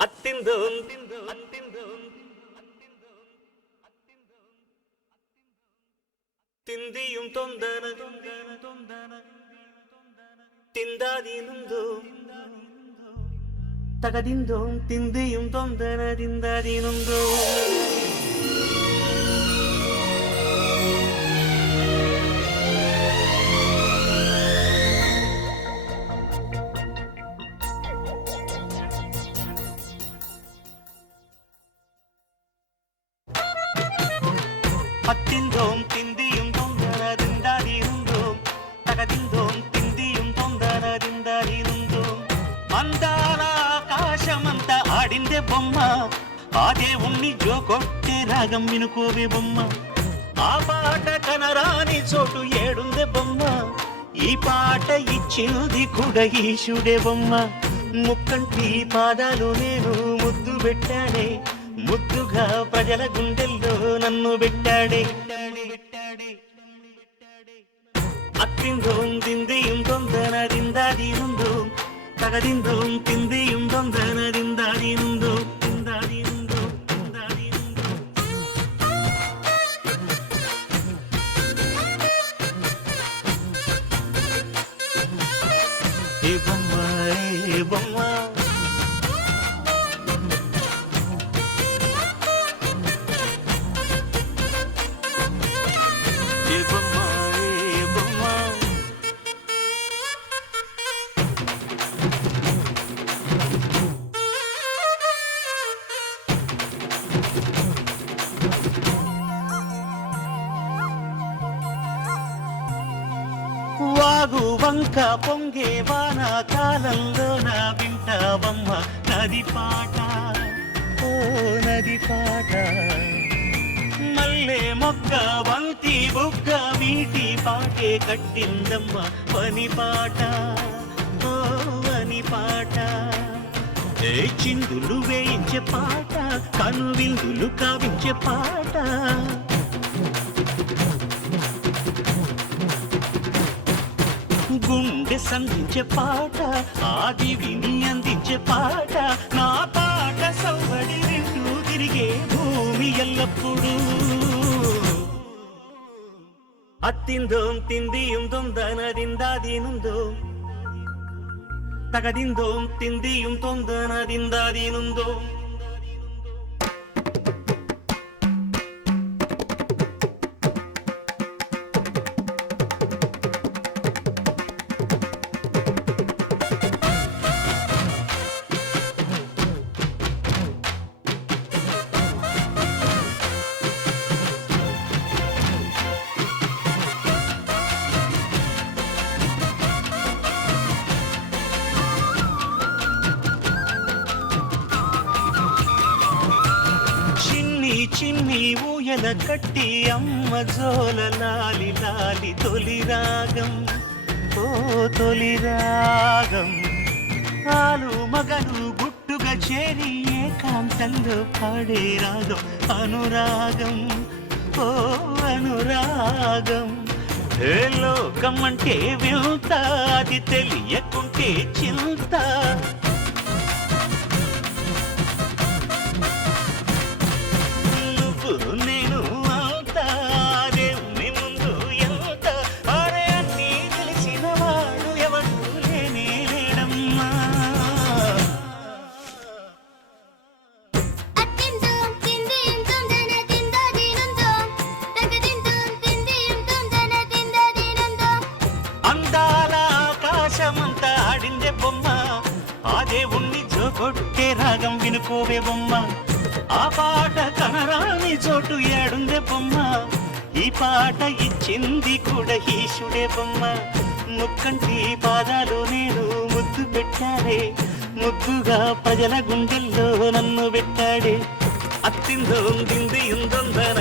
అత్తిందోం తిందిയും తొందర తిందాదీనుందో తగదిందోం తిందిയും తొందర తిందాదీనుందో అత్తిందోం తిందిയും తొందర తిందాదీనుందో తగదిందోం తిందిയും తొందర తిందాదీనుందో అందాల ఆకాశమంతా ఆడిందే బొమ్మ ఆ దేవుణ్ణి జోకొట్టే రాగం వినుకోవే బొమ్మ ఆ పాట కనరాని చోటు ఏడుందే బొమ్మ ఈ పాట ఇచ్చినది కూడా ఈశుడే బొమ్మ ముక్కంటి పాదాలు నేను ముద్దు పెట్టాడే ముద్దుగా ప్రజల గుండెల్లో నన్ను పెట్టాడే అత్తిందోం తిందిയും తొందర తిందాదీనుందో తగదిందోం తిందిയും తొందర తిందాదీనుందో తిందాదీనుందో తిందాదీనుందో ఏ బొమ్మ ఏ బొమ్మ వాగు వంక పొంగే వాన కాలంలో నా వింటావమ్మ నది పాట ఓ నది పాట మల్లె మొక్క బంతి బుగ్గ వీటి పాటే కట్టిందమ్మ పని పాట ఓ అని పాట ఏ చిందులు వేయించే పాట కను విందులు కావించే పాట గుండె సంధించే పాట ఆది విని అందించే పాట నా పాట సవ్వడి రెండు తిరిగే భూమి ఎల్లప్పుడూ అత్తిందోం తిందిയും తొందర తిందాదీనుందో తగదిందోం తిందిയും తొందర తిందాదీనుందో చిన్ని ఊయల కట్టి అమ్మ జోల లాలి లాలి తొలి రాగం ఓ తొలి రాగం ఆలు మగలు గుట్టుగా చేరి ఏకాంతంలో పాడే రాగం అనురాగం ఓ అనురాగం ఏ లోకం అంటే వింత అది తెలియకుంటే చింత నేను అంతా దేవుని ముందు ఎంత అరే అన్నీ తెలిసిన వాడు ఎవరు లేనే లేడమ్మా అత్తిందోం తిందిயும் తొందర తిందాదీనుందో తగదిందోం తిందిயும் తొందర తిందాదీనుందో అందాల ఆకాశమంతా ఆడిందే బొమ్మ ఆ దేవుణ్ణి జోకొట్టే రాగం వినుకోవే బొమ్మ ఆ పాట కనరాని చోటు ఏడుందే బొమ్మ ఈ పాట ఇచ్చింది కూడా ఈశుడే బొమ్మ ముక్కంటి పాదాలు నేను ముద్దు పెట్టాడే ముద్దుగా ప్రజల గుండెల్లో నన్ను పెట్టాడే అత్తిందోం తిందిയും తొందర